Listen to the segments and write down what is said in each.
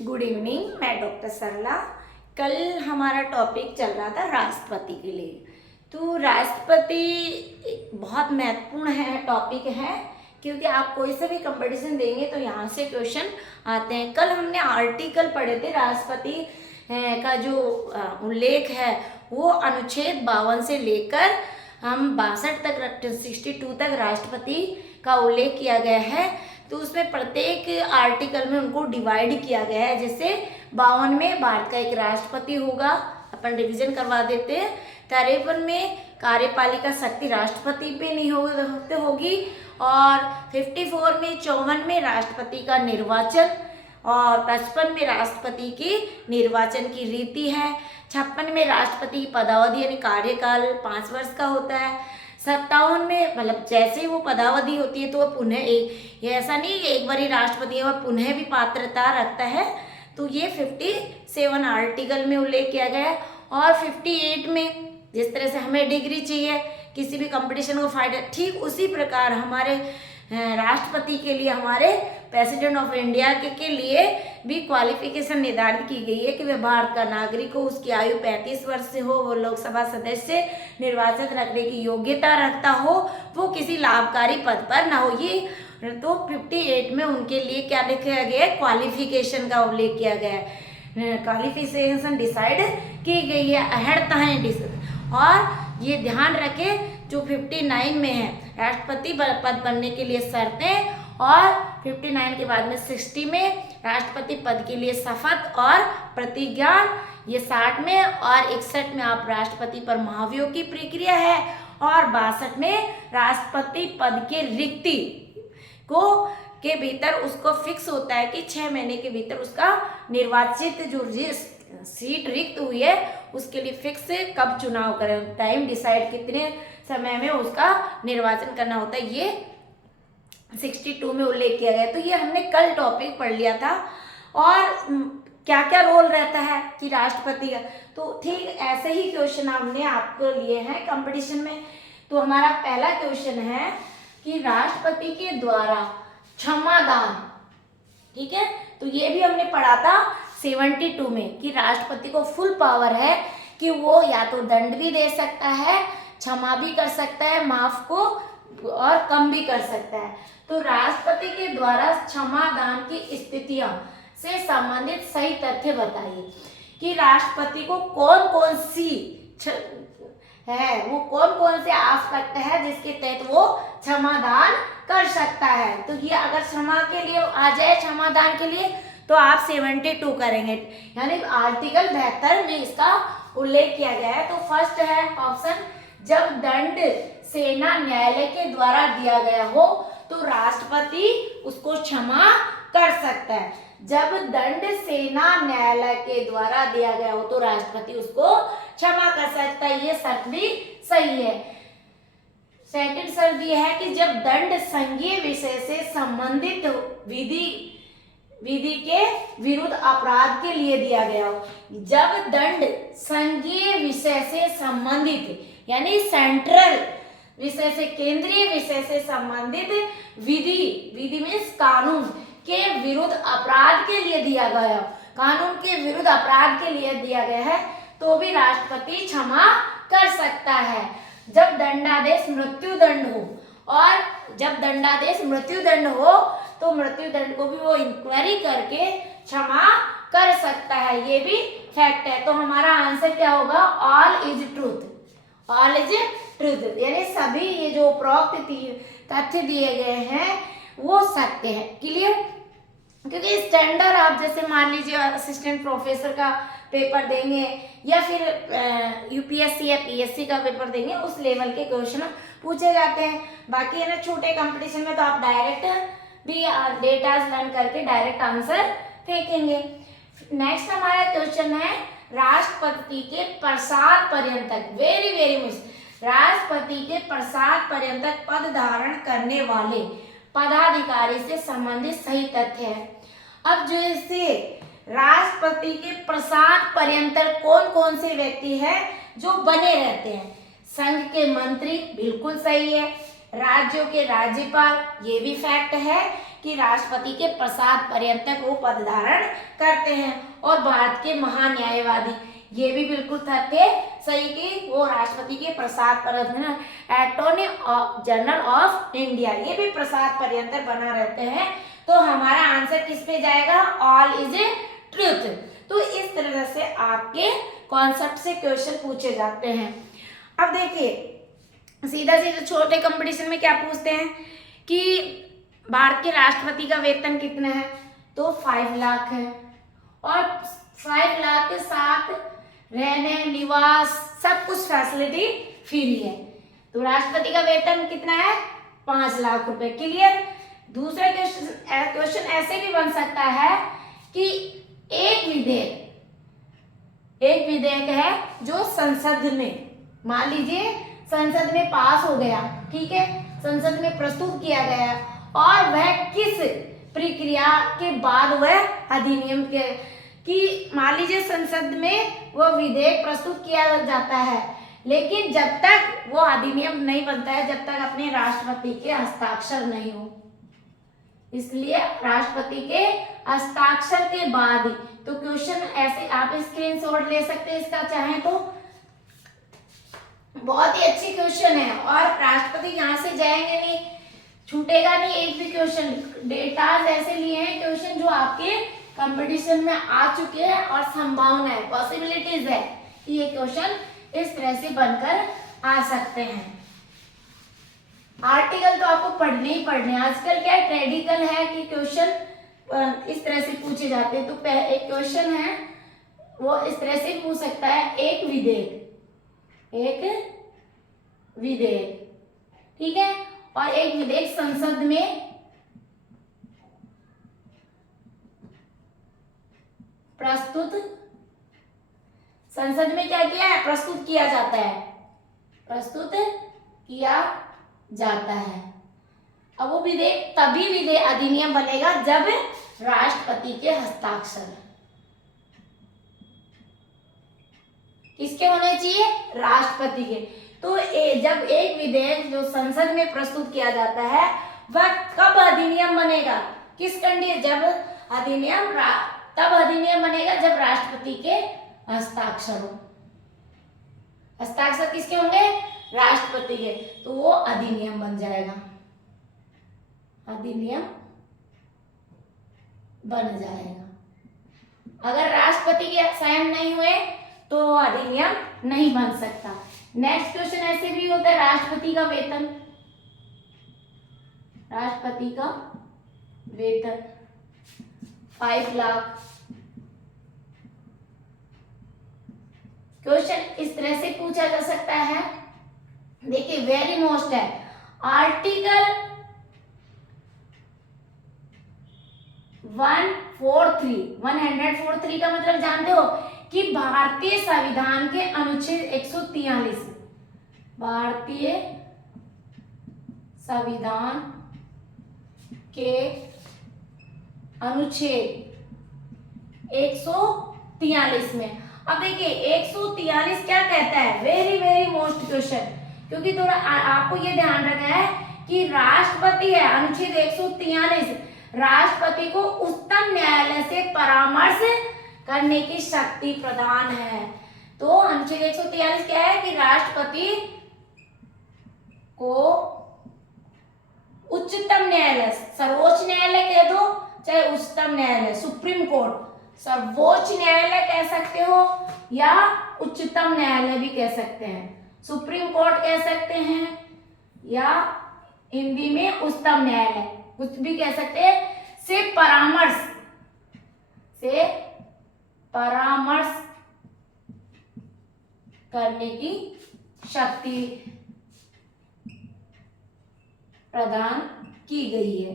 Good evening, मैं doctor सरला। कल हमारा टॉपिक चल रहा था राष्ट्रपति के लिए। तो राष्ट्रपति बहुत महत्वपूर्ण है, टॉपिक है, क्योंकि आप कोई से भी कंपटीशन देंगे तो यहाँ से क्वेश्चन आते हैं। कल हमने आर्टिकल पढ़े थे राष्ट्रपति का जो उल्लेख है वो अनुच्छेद 52 से लेकर हम 62 तक 62 तक राष्ट्रपति का उल्लेख किया गया है। तो उसमें प्रत्येक आर्टिकल में उनको डिवाइड किया गया है। जैसे 52 में भारत का एक राष्ट्रपति होगा, अपन रिवीजन करवा देते हैं। 53 में कार्यपालिका शक्ति राष्ट्रपति पे नहीं होगी, और 54 में 54 में राष्ट्रपति का निर्वाचन, और 55 में राष्ट्रपति की निर्वाचन की रीति है। 56 में राष्ट्रपति की पदावधि यानी कार्यकाल 5 वर्ष का होता है। 57 में मतलब जैसे ही वो पदावधि होती है तो वह पुनः ये ऐसा नहीं कि एक बार ही राष्ट्रपति है, वह पुनः भी पात्रता रखता है। तो ये 57 आर्टिकल में उल्लेख किया गया है। और 58 में जिस तरह से हमें डिग्री चाहिए किसी भी कंपटीशन को फायदा, ठीक उसी प्रकार हमारे राष्ट्रपति के लिए, हमारे प्रेसिडेंट ऑफ इंडिया के लिए भी क्वालिफिकेशन निर्धारित की गई है कि वह भारत का नागरिक हो, उसकी आयु 35 वर्ष से हो, वो लोकसभा सदस्य निर्वाचित रखने की योग्यता रखता हो, वो किसी लाभकारी पद पर ना हो। ये तो 58 में उनके लिए क्या लिखा गया है, क्वालिफिकेशन का उल्लेख किया गया है। क्वालिफिकेशन डिसाइड की गई है, अहर्ता है। और ये ध्यान रखें जो 59 में है राष्ट्रपति पद बनने के लिए शर्तें, और 59 के बाद में 60 में राष्ट्रपति पद के लिए शपथ और प्रतिज्ञा, ये 60 में, और 61 में आप राष्ट्रपति पर महाभियोग की प्रक्रिया है, और 62 में राष्ट्रपति पद के रिक्ति को के भीतर उसको फिक्स होता है कि 6 महीने के भीतर उसका निर्वाचित जो सीट रिक्त हुई है उसके लिए फिक्स कब चुनाव करें, टाइम डिसाइड कितने समय में उसका निर्वाचन करना होता है। ये 62 में उल्लेख किया गया। तो ये हमने कल टॉपिक पढ़ लिया था। और क्या क्या रोल रहता है कि राष्ट्रपति का, तो ठीक ऐसे ही क्वेश्चन हमने आपको लिए हैं कंपटीशन में। तो हमारा पहला क्वेश्चन है कि राष्ट्रपति के द्वारा क्षमादान, ठीक है, तो ये भी हमने पढ़ा था 72 में कि राष्ट्रपति को फुल पावर है कि वो या तो दंड भी दे सकता है, क्षमा भी कर सकता है, माफ को, और कम भी कर सकता है। तो राष्ट्रपति के द्वारा क्षमादान की स्थितियों से संबंधित सही तथ्य बताइए कि राष्ट्रपति को कौन कौन सी है, वो कौन कौन से आस्पेक्ट है जिसके तहत वो क्षमादान कर सकता है। तो ये अगर क्षमा के लिए आ जाए, क्षमादान के लिए, तो आप 72 करेंगे, यानी आर्टिकल 72 में इसका उल्लेख किया गया है। तो फर्स्ट है ऑप्शन, जब दंड सेना न्यायालय के द्वारा दिया गया हो तो राष्ट्रपति उसको क्षमा कर सकता है। जब दंड सेना न्यायालय के द्वारा दिया गया हो तो राष्ट्रपति उसको क्षमा कर सकता है, ये शर्त भी सही है। सेकंड शर्त यह है कि जब दंड संघीय विषय से संबंधित विधि के विरुद्ध अपराध के लिए दिया गया हो। जब दंड संघीय विषय से संबंधित यानी सेंट्रल विषय से, केंद्रीय विषय से संबंधित विधि मीन्स कानून के विरुद्ध अपराध के लिए दिया गया, कानून के विरुद्ध अपराध के लिए दिया गया है, तो भी राष्ट्रपति क्षमा कर सकता है। जब दंडादेश मृत्युदंड हो, और जब दंडादेश मृत्युदंड हो तो मृत्युदंड को भी वो इंक्वायरी करके क्षमा कर सकता है, ये भी फैक्ट है। तो हमारा आंसर क्या होगा, all is truth, all is truth, यानी सभी ये जो उपरोक्त तथ्य दिए गए हैं वो सत्य है। क्लियर? क्योंकि स्टैंडर्ड आप जैसे मान लीजिए असिस्टेंट प्रोफेसर का पेपर देंगे या फिर यूपीएससी या पीएससी का पेपर देंगे, उस लेवल के क्वेश्चन पूछे जाते हैं। बाकी है ना छोटे कंपटीशन में तो आप डायरेक्ट भी डेटा लर्न करके डायरेक्ट आंसर फेंकेंगे। नेक्स्ट हमारा क्वेश्चन है राष्ट्रपति के प्रसाद पर्यंतक, वेरी वेरी मुश्किल, राष्ट्रपति के प्रसाद पर्यंतक पद धारण करने वाले पदाधिकारी से संबंधित सही तथ्य है। अब जैसे राष्ट्रपति के प्रसाद पर्यंतर कौन कौन से व्यक्ति हैं जो बने रहते हैं, संघ के मंत्री, बिल्कुल सही है, राज्यों के राज्यपाल, ये भी फैक्ट है, कि राष्ट्रपति के प्रसाद पर्यंत वो पद धारण करते हैं। और भारत के महान न्यायवादी, ये भी बिल्कुल थे सही कि वो राष्ट्रपति के प्रसाद पर्यंत, अटॉर्नी जनरल ऑफ इंडिया, ये भी प्रसाद पर्यंत बना रहते हैं। तो हमारा आंसर किस पे जाएगा? All is a truth. तो इस तरह से आपके कॉन्सेप्ट से क्वेश्चन पूछे जाते हैं। अब देखिए सीधा सीधा छोटे कंपटीशन में क्या पूछते हैं कि भारत के राष्ट्रपति का वेतन कितना है? तो 5 लाख है, और 5 लाख के साथ रहने, निवास, सब कुछ फैसिलिटी फ्री है। तो राष्ट्रपति का वेतन कितना है? 5 लाख रुपए। क्लियर। दूसरा क्वेश्चन ऐसे भी बन सकता है कि एक विधेयक है जो संसद में, मान लीजिए संसद में पास हो गया, ठीक है, संसद में प्रस्तुत किया गया, और वह किस प्रक्रिया के बाद वह अधिनियम के, कि मान लीजिए संसद में वो विधेयक प्रस्तुत किया जाता है, लेकिन जब तक वो अधिनियम नहीं बनता है, जब तक अपने राष्ट्रपति के हस्ताक्षर नहीं हो। इसलिए राष्ट्रपति के हस्ताक्षर के बाद ही। तो क्वेश्चन ऐसे आप स्क्रीनशॉट ले सकते हैं इसका चाहें तो। बहुत ही अच्छी क्वेश्चन है, और राष्ट्रपति यहाँ से जाएंगे नहीं, छूटेगा नहीं एक भी क्वेश्चन। डेटाज ऐसे लिए हैं क्वेश्चन जो आपके कंपटीशन में आ चुके हैं, और संभावना है, पॉसिबिलिटीज है कि ये क्वेश्चन इस तरह से बनकर आ सकते हैं। आर्टिकल तो आपको पढ़ने ही पढ़ने। आजकल क्या ट्रेडिकल है कि क्वेश्चन इस तरह से पूछे जाते हैं। तो एक क्वेश्चन है वो इस तरह से पूछ सकता है, एक विधेयक, ठीक है, और एक विधेयक संसद में संसद में क्या किया है? प्रस्तुत किया जाता है। अब वो विधेयक तभी विधेयक अधिनियम बनेगा जब राष्ट्रपति के हस्ताक्षर किसके होने चाहिए? राष्ट्रपति के। तो जब एक विधेयक जो संसद में प्रस्तुत किया जाता है, वह कब अधिनियम बनेगा? किस कंडीशन? जब अधिनियम तब अधिनियम बनेगा जब राष्ट्रपति के हस्ताक्षर हो। हस्ताक्षर किसके होंगे? राष्ट्रपति के। तो वो अधिनियम बन जाएगा, अधिनियम बन जाएगा। अगर राष्ट्रपति के साइन नहीं हुए तो अधिनियम नहीं बन सकता। नेक्स्ट क्वेश्चन ऐसे भी होता है, राष्ट्रपति का वेतन 5 लाख। क्वेश्चन इस तरह से पूछा जा सकता है, देखिए वेरी मोस्ट है, आर्टिकल 143 का मतलब जानते हो कि भारतीय संविधान के अनुच्छेद 143, भारतीय संविधान के अनुच्छेद 143 में। अब देखिए 143 क्या कहता है? वेरी वेरी मोस्ट क्वेश्चन, क्योंकि थोड़ा आपको ये ध्यान रखना है कि राष्ट्रपति है, अनुच्छेद 143 राष्ट्रपति को उच्चतम न्यायालय से परामर्श करने की शक्ति प्रदान है। तो अनुच्छेद 143 क्या है कि राष्ट्रपति को उच्चतम न्यायालय, सर्वोच्च न्यायालय कह दो चाहे उच्चतम न्यायालय, सुप्रीम कोर्ट, सर्वोच्च न्यायालय कह सकते हो या उच्चतम न्यायालय भी कह सकते हैं, सुप्रीम कोर्ट कह सकते हैं, या हिंदी में उच्चतम न्यायालय कुछ भी कह सकते हैं, से परामर्श करने की शक्ति प्रदान की गई है।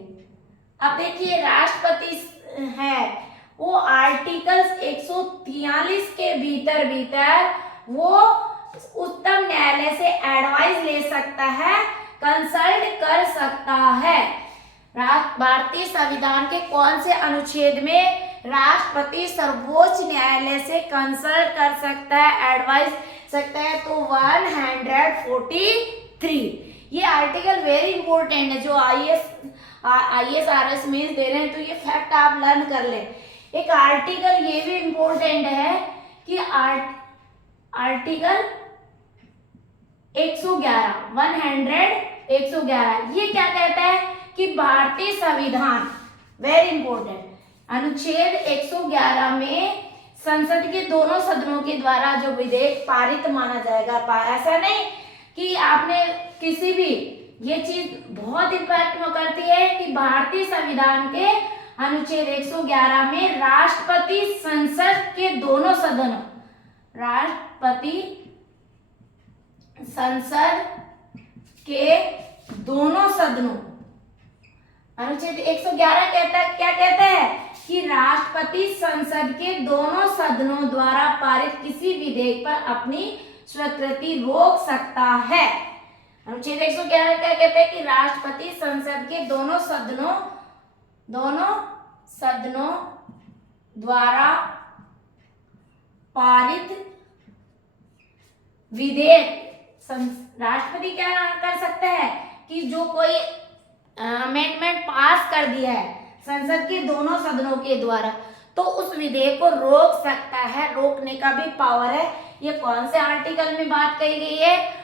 अब देखिए राष्ट्रपति है वो आर्टिकल्स 143 के भीतर वो उच्चतम न्यायालय से एडवाइस ले सकता है, कंसल्ट कर सकता है। भारतीय संविधान के कौन से अनुच्छेद में राष्ट्रपति सर्वोच्च न्यायालय से कंसल्ट कर सकता है, एडवाइस सकता है? तो 143। ये आर्टिकल वेरी इंपॉर्टेंट है, जो IAS RS मेंस दे रहे हैं, तो ये फैक्ट आप लर्न कर ले। एक आर्टिकल ये भी इंपॉर्टेंट है कि आर्टिकल 111 ये क्या कहता है कि भारतीय संविधान, वेरी इंपॉर्टेंट, अनुच्छेद 111 में संसद के दोनों सदनों के द्वारा जो विधेयक पारित माना जाएगा। ऐसा नहीं कि आपने किसी भी, ये चीज बहुत इम्पैक्ट करती है कि भारतीय संविधान के अनुच्छेद 111 में राष्ट्रपति संसद के दोनों सदनों, राष्ट्रपति संसद के दोनों सदनों, अनुच्छेद 111 क्या कहता है कि राष्ट्रपति संसद के दोनों सदनों द्वारा पारित किसी विधेयक पर अपनी स्वीकृति रोक सकता है। अनुच्छेद 111 क्या कहता है कि राष्ट्रपति संसद के दोनों सदनों द्वारा पारित विधेयक, राष्ट्रपति क्या कर सकता है कि जो कोई अमेंडमेंट पास कर दिया है संसद के दोनों सदनों के द्वारा, तो उस विधेयक को रोक सकता है, रोकने का भी पावर है। ये कौन से आर्टिकल में बात कही गई है?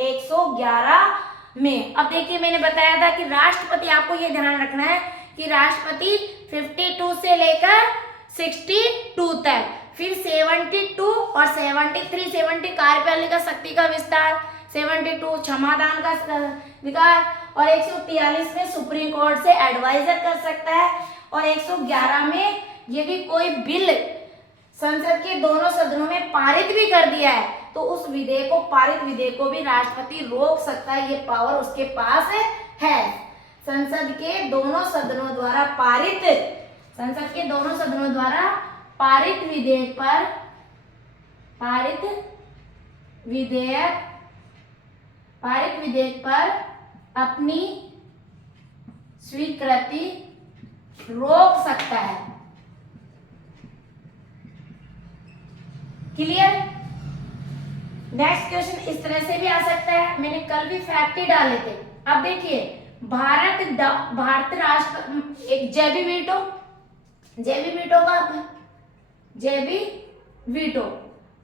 111 में। अब देखिए, मैंने बताया था कि राष्ट्रपति, आपको ये ध्यान रखना है कि राष्ट्रपति 52 से लेकर 62 तक, फिर 72 और 73, 70 कार्यपालिका शक्ति का विस्तार, 72 क्षमादान का विकार, और 143 में सुप्रीम कोर्ट से एडवाइजर कर सकता है, और 111 में यदि कोई बिल संसद के दोनों सदनों में पारित भी कर दिया है तो उस विधेयक को, पारित विधेयक को भी राष्ट्रपति रोक सकता है। ये पावर उसके पास है। संसद के दोनों सदनों द्वारा पारित, संसद के दोनों सदनों द्वारा पारित विधेयक पर अपनी स्वीकृति रोक सकता है। क्लियर? नेक्स्ट क्वेश्चन इस तरह से भी आ सकता है, मैंने कल भी फैक्ट ही डाले थे। अब देखिए, भारत राष्ट्र, एक जेबी वीटो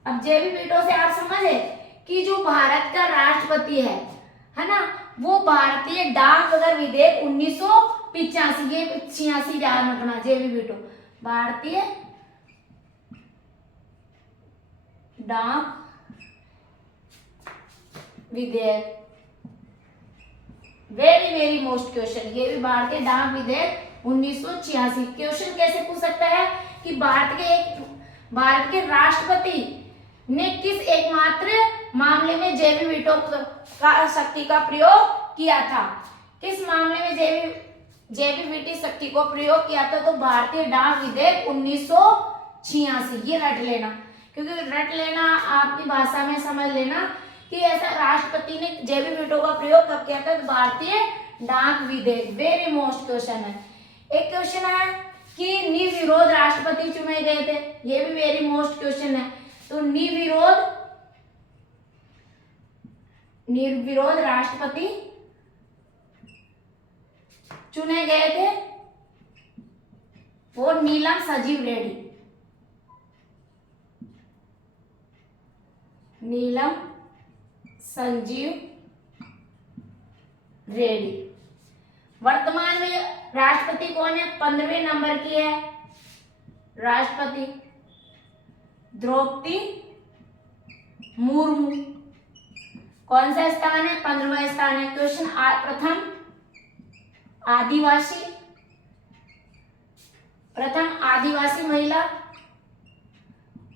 अब जेबी वीटो से आप समझे कि जो भारत का राष्ट्रपति है ना, वो भारतीय डाक अगर विधेयक 1985, ये 86 ध्यान रखना, जेबी वीटो भारतीय डाक विधेयक, वेरी मोस्ट क्वेश्चन, ये भी भारतीय डाक विधेयक 1986। क्वेश्चन कैसे पूछ सकता है कि भारत के राष्ट्रपति ने किस एकमात्र मामले में जेबी वीटो का शक्ति का प्रयोग किया था? किस मामले में जेबी वीटो शक्ति को प्रयोग किया था? तो भारतीय डाक विधेयक 1986। ये रट लेना, क्योंकि रट लेना आपकी भाषा में समझ लेना कि ऐसा राष्ट्रपति ने जेबी वीटो का प्रयोग कब किया था? तो भारतीय डाक विधेयक, वेरी मोस्ट क्वेश्चन है। एक क्वेश्चन है कि निर्विरोध राष्ट्रपति चुने गए थे, ये भी वेरी मोस्ट क्वेश्चन है। तो निर्विरोध राष्ट्रपति चुने गए थे, वो नीलम संजीव रेड्डी। वर्तमान में राष्ट्रपति कौन है? 15वें नंबर की है राष्ट्रपति द्रौपदी मुर्मू। कौन सा स्थान है? 15वां स्थान है। क्वेश्चन प्रथम आदिवासी महिला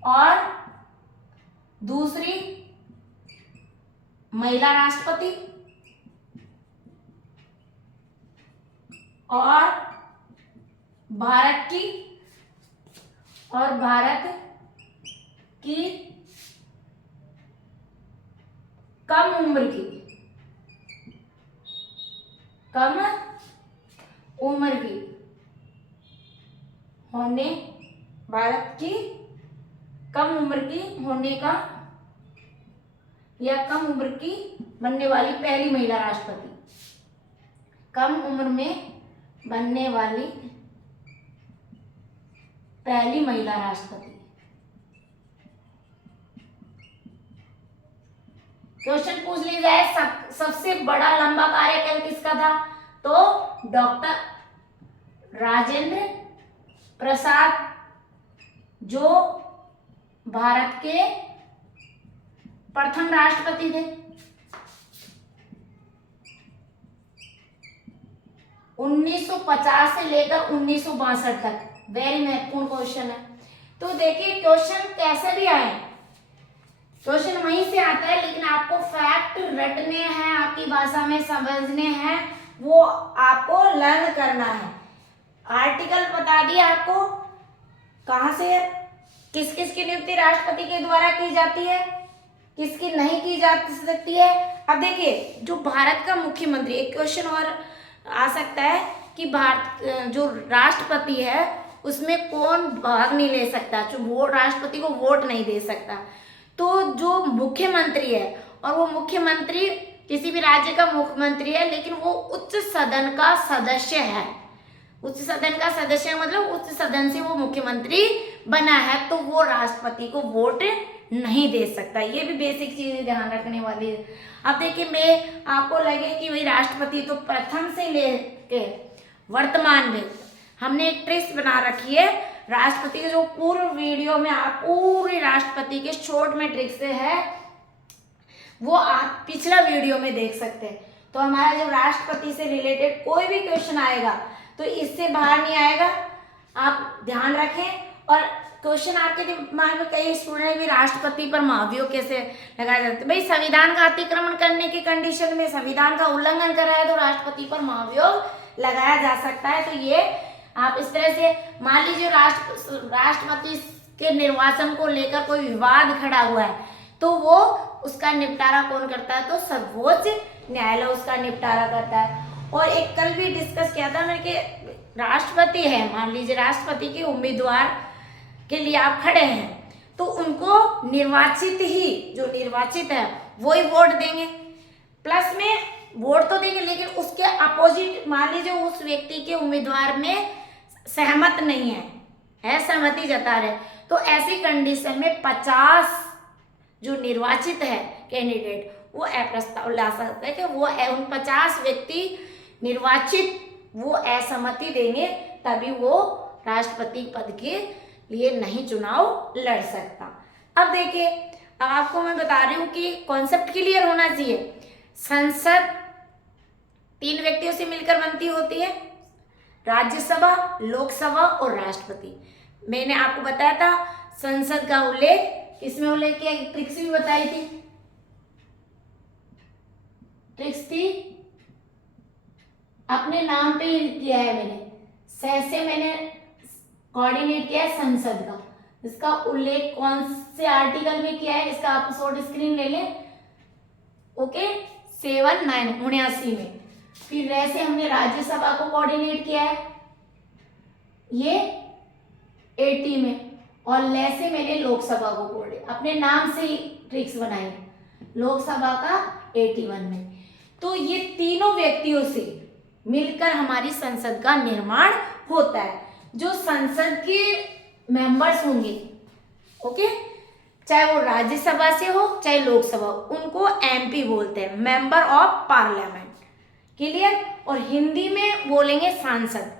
और दूसरी महिला राष्ट्रपति, और भारत की कम उम्र की होने, भारत की कम उम्र की होने का या कम उम्र की बनने वाली पहली महिला राष्ट्रपति, कम उम्र में बनने वाली पहली महिला राष्ट्रपति। क्वेश्चन पूछ ली जाए सबसे बड़ा लंबा कार्यकाल किसका था, तो डॉक्टर राजेंद्र प्रसाद जो भारत के प्रथम राष्ट्रपति थे। 1950 से लेकर 1962 तक, वेरी महत्वपूर्ण क्वेश्चन है। तो देखिए क्वेश्चन कैसे भी आए, क्वेश्चन वहीं से आता है, लेकिन आपको फैक्ट रटने हैं, आपकी भाषा में समझने हैं, वो आपको लर्न करना है। आर्टिकल बता दिया आपको कहाँ से किस किस की नियुक्ति राष्ट्रपति के द्वारा की जाती है, किसकी नहीं की जा सकती है। अब देखिए जो भारत का मुख्यमंत्री, एक क्वेश्चन और आ सकता है कि भारत जो राष्ट्रपति है उसमें कौन भाग नहीं ले सकता, जो वो राष्ट्रपति को वोट नहीं दे सकता। तो जो मुख्यमंत्री है, और वो मुख्यमंत्री किसी भी राज्य का मुख्यमंत्री है, लेकिन वो उच्च सदन का सदस्य है। उच्च सदन का सदस्य मतलब उच्च सदन से वो मुख्यमंत्री बना है, तो वो राष्ट्रपति को वोट नहीं दे सकता। ये भी बेसिक चीजें ध्यान रखने वाली है। अब देखिए मैं आपको लगे कि भाई राष्ट्रपति तो प्रथम से लेके वर्तमान में हमने एक ट्रिक्स बना रखी है राष्ट्रपति के, जो पूर्व वीडियो में आप पूरे राष्ट्रपति के शॉर्ट में ट्रिक्स है वो आप पिछला वीडियो में देख सकते हैं। तो हमारा जब राष्ट्रपति से रिलेटेड कोई भी क्वेश्चन आएगा तो इससे बाहर नहीं आएगा, आप ध्यान रखें। और क्वेश्चन आपके दिमाग में कई स्टूडेंट भी राष्ट्रपति पर महाभियोग कैसे लगाया जाता है, भाई संविधान का अतिक्रमण करने की कंडीशन में, संविधान का उल्लंघन कर रहा है तो राष्ट्रपति पर महाभियोग लगाया जा सकता है। तो ये आप इस तरह से मान लीजिए राष्ट्रपति के निर्वाचन को लेकर कोई विवाद खड़ा हुआ है तो वो उसका निपटारा कौन करता है, तो सर्वोच्च न्यायालय उसका निपटारा करता है। और एक कल भी डिस्कस किया था मैंने कि राष्ट्रपति है, मान लीजिए राष्ट्रपति के उम्मीदवार के लिए आप खड़े हैं तो उनको निर्वाचित ही, जो निर्वाचित है वो ही वोट देंगे, प्लस में वोट तो देंगे, लेकिन उसके अपोजिट मान लीजिए उस व्यक्ति के उम्मीदवार में सहमत नहीं है, असहमति जता रहे, तो ऐसी कंडीशन में 50 जो निर्वाचित है कैंडिडेट वो प्रस्ताव ला सकता है कि वो उन 50 व्यक्ति निर्वाचित वो असहमति देंगे, तभी वो राष्ट्रपति पद के लिए नहीं चुनाव लड़ सकता। अब देखिए अब आपको मैं बता रही हूँ कि कॉन्सेप्ट क्लियर होना चाहिए। संसद 3 व्यक्तियों से मिलकर बनती होती है, राज्यसभा, लोकसभा और राष्ट्रपति। मैंने आपको बताया था संसद का उल्लेख किसमें उल्लेख किया, ट्रिक्स भी बताई थी, ट्रिक्स थी अपने नाम पे ही किया है मैंने, से मैंने कोऑर्डिनेट किया है संसद का। इसका उल्लेख कौन से आर्टिकल में किया है, इसका आप शॉर्ट स्क्रीन ले लें, ओके 79 में। फिर वैसे हमने राज्यसभा को कोऑर्डिनेट किया है ये 80 में, और ले से मैंने लोकसभा को कोऑर्डिनेट अपने नाम से ही ट्रिक्स बनाई, लोकसभा का 81 में। तो ये तीनों व्यक्तियों से मिलकर हमारी संसद का निर्माण होता है। जो संसद के मेंबर्स होंगे, ओके, चाहे वो राज्यसभा से हो चाहे लोकसभा, उनको एमपी बोलते हैं, मेंबर ऑफ पार्लियामेंट, क्लियर। और हिंदी में बोलेंगे सांसद,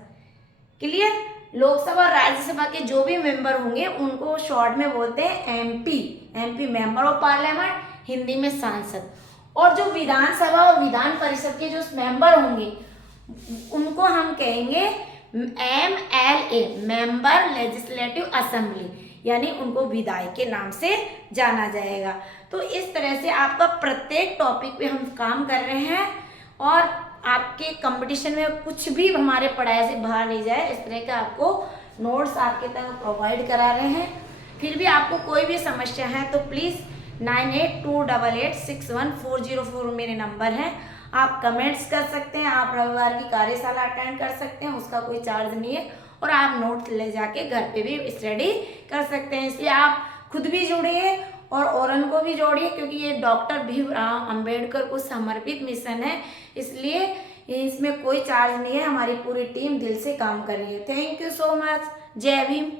क्लियर। लोकसभा और राज्यसभा के जो भी मेंबर होंगे उनको शॉर्ट में बोलते हैं MP, MP member of parliament, Hindi में सांसद। और जो विधानसभा और विधान परिषद के जो मेंबर होंगे उनको हम कहेंगे MLA, मेंबर लेजिस्लेटिव असेंबली, यानी उनको विधायक के नाम से जाना जाएगा। तो इस तरह से आपका प्रत्येक टॉपिक पे हम काम कर रहे हैं और आपके कंपटीशन में कुछ भी हमारे पढ़ाई से बाहर नहीं जाए, इस तरह का आपको नोट्स आपके तक प्रोवाइड करा रहे हैं। फिर भी आपको कोई भी समस्या है तो प्लीज़ 9828861404 मेरे नंबर हैं, आप कमेंट्स कर सकते हैं, आप रविवार की कार्यशाला अटेंड कर सकते हैं, उसका कोई चार्ज नहीं है, और आप नोट ले जाके घर पे भी स्टडी कर सकते हैं। इसलिए आप खुद भी जुड़िए और औरन को भी जोड़िए, क्योंकि ये डॉक्टर भीमराव अंबेडकर को समर्पित मिशन है, इसलिए इसमें कोई चार्ज नहीं है। हमारी पूरी टीम दिल से काम कर रही है। Thank you so much. जय भीम।